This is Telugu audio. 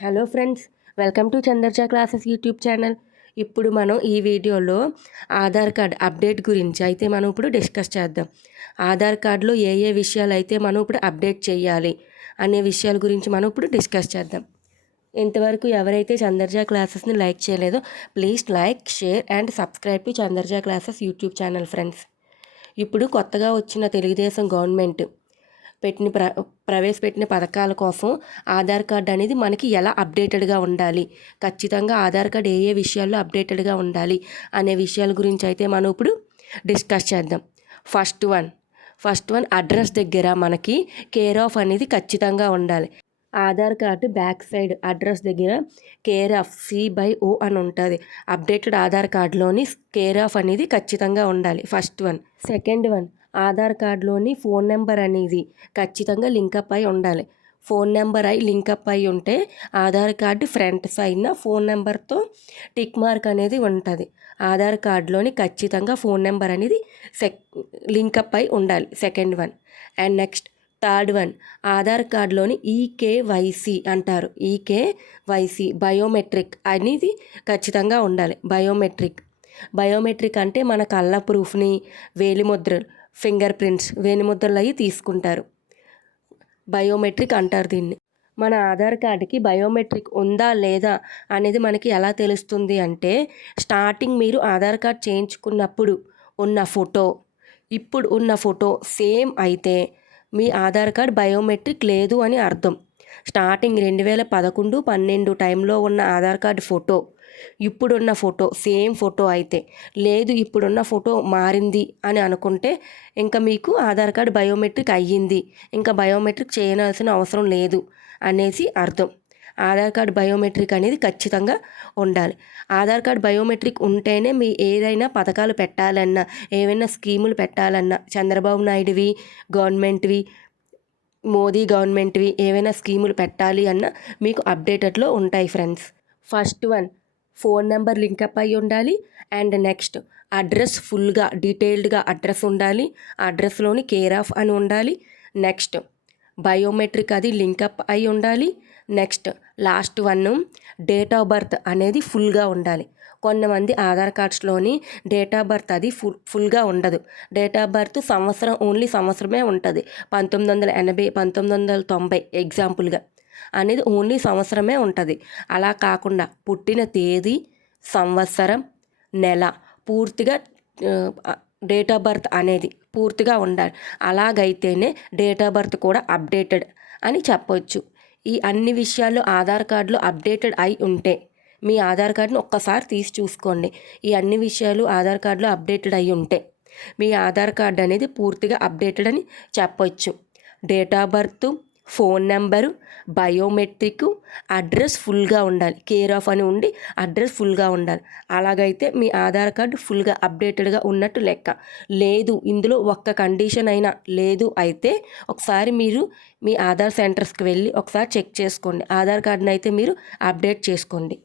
Hello friends welcome to Chandarja classes YouTube channel. ఇప్పుడు మనం ఈ వీడియోలో ఆధార్ కార్డ్ అప్డేట్ గురించి అయితే మనం ఇప్పుడు డిస్కస్ చేద్దాం. ఆధార్ కార్డులో ఏ ఏ విషయాలు అయితే మనం ఇప్పుడు అప్డేట్ చేయాలి అనే విషయాల గురించి మనం ఇప్పుడు డిస్కస్ చేద్దాం. ఇంతవరకు ఎవరైతే చందర్జా క్లాసెస్ని లైక్ చేయలేదో please like share and subscribe to Chandarja classes YouTube channel friends. ఇప్పుడు కొత్తగా వచ్చిన తెలుగుదేశం గవర్నమెంట్ పెట్టిన ప్ర ప్రవేశపెట్టిన పథకాల కోసం ఆధార్ కార్డ్ అనేది మనకి ఎలా అప్డేటెడ్గా ఉండాలి? ఖచ్చితంగా ఆధార్ కార్డ్ ఏ ఏ విషయాల్లో అప్డేటెడ్గా ఉండాలి అనే విషయాల గురించి అయితే మనం ఇప్పుడు డిస్కస్ చేద్దాం. First one first one address దగ్గర మనకి కేర్ ఆఫ్ అనేది ఖచ్చితంగా ఉండాలి. Aadhaar card back side address దగ్గర care of C by O అని ఉంటుంది. అప్డేటెడ్ ఆధార్ కార్డులోని కేర్ ఆఫ్ అనేది ఖచ్చితంగా ఉండాలి. First one. Second one Aadhaar కార్డులోని phone number అనేది ఖచ్చితంగా లింకప్ అయి ఉండాలి. ఫోన్ నెంబర్ అయి లింకప్ అయి ఉంటే Aadhaar card front side phone నెంబర్తో టిక్ మార్క్ అనేది ఉంటుంది. ఆధార్ కార్డులోని ఖచ్చితంగా ఫోన్ నెంబర్ అనేది సెక్ లింకప్ అయి ఉండాలి. Second one. And next third one. Aadhaar కార్డులోని eKYC అంటారు. ఈకేవైసి బయోమెట్రిక్ అనేది ఖచ్చితంగా ఉండాలి. బయోమెట్రిక్. బయోమెట్రిక్ అంటే మన కళ్ళ ప్రూఫ్ని వేలిముద్రలు ఫింగర్ ప్రింట్స్ వేలిముద్రలు అవి తీసుకుంటారు. బయోమెట్రిక్ అంటారు దీన్ని. మన ఆధార్ కార్డుకి బయోమెట్రిక్ ఉందా లేదా అనేది మనకి ఎలా తెలుస్తుంది అంటే స్టార్టింగ్ మీరు ఆధార్ కార్డ్ చేయించుకున్నప్పుడు ఉన్న ఫోటో ఇప్పుడు ఉన్న ఫోటో సేమ్ అయితే మీ ఆధార్ కార్డ్ బయోమెట్రిక్ లేదు అని అర్థం. స్టార్టింగ్ రెండు వేల పదకొండు పన్నెండు టైంలో ఉన్న ఆధార్ కార్డ్ ఫోటో ఇప్పుడున్న ఫోటో సేమ్ ఫోటో అయితే. లేదు ఇప్పుడున్న ఫోటో మారింది అని అనుకుంటే ఇంకా మీకు ఆధార్ కార్డ్ బయోమెట్రిక్ అయ్యింది. ఇంకా బయోమెట్రిక్ చేయాల్సిన అవసరం లేదు అనేసి అర్థం. ఆధార్ కార్డ్ బయోమెట్రిక్ అనేది ఖచ్చితంగా ఉండాలి. ఆధార్ కార్డ్ బయోమెట్రిక్ ఉంటేనే మీ ఏదైనా పథకాలు పెట్టాలన్నా ఏవైనా స్కీములు పెట్టాలన్నా చంద్రబాబు నాయుడువి గవర్నమెంట్వి మోదీ గవర్నమెంట్వి ఏవైనా స్కీములు పెట్టాలి అన్న మీకు అప్డేటెడ్లో ఉంటాయి friends. First one phone number link up అయి ఉండాలి. అండ్ నెక్స్ట్ అడ్రస్ ఫుల్గా డీటెయిల్డ్గా అడ్రస్ ఉండాలి. అడ్రస్లోని కేర్ ఆఫ్ అని ఉండాలి. నెక్స్ట్ బయోమెట్రిక్ అది లింకప్ అయి ఉండాలి. Next last one date of birth అనేది ఫుల్గా ఉండాలి. కొంతమంది ఆధార్ కార్డ్స్లోని డేట్ ఆఫ్ బర్త్ అది ఫుల్ ఫుల్గా ఉండదు. డేట్ ఆఫ్ బర్త్ సంవత్సరం ఓన్లీ సంవత్సరమే ఉంటుంది. పంతొమ్మిది వందల ఎనభై పంతొమ్మిది వందల తొంభై ఎగ్జాంపుల్గా. అనేది ఓన్లీ సంవత్సరమే ఉంటుంది. అలా కాకుండా పుట్టిన తేదీ సంవత్సరం నెల పూర్తిగా డేట్ ఆఫ్ బర్త్ అనేది పూర్తిగా ఉండాలి. అలాగైతేనే డేట్ ఆఫ్ బర్త్ కూడా అప్డేటెడ్ అని చెప్పొచ్చు. ఈ అన్ని విషయాలు ఆధార్ కార్డులో అప్డేటెడ్ అయి ఉంటే మీ ఆధార్ కార్డును ఒక్కసారి తీసి చూసుకోండి. ఈ అన్ని విషయాలు ఆధార్ కార్డులో అప్డేటెడ్ అయి ఉంటే మీ ఆధార్ కార్డు అనేది పూర్తిగా అప్డేటెడ్ అని చెప్పొచ్చు. Date of birth phone number biometric address ఫుల్గా ఉండాలి. కేర్ ఆఫ్ అని ఉండి అడ్రస్ ఫుల్గా ఉండాలి. అలాగైతే మీ ఆధార్ కార్డు ఫుల్గా అప్డేటెడ్గా ఉన్నట్టు లెక్క. లేదు ఇందులో ఒక్క కండిషన్ అయినా లేదు అయితే ఒకసారి మీరు మీ ఆధార్ సెంటర్స్కి వెళ్ళి ఒకసారి చెక్ చేసుకోండి. ఆధార్ కార్డుని అయితే మీరు అప్డేట్ చేసుకోండి.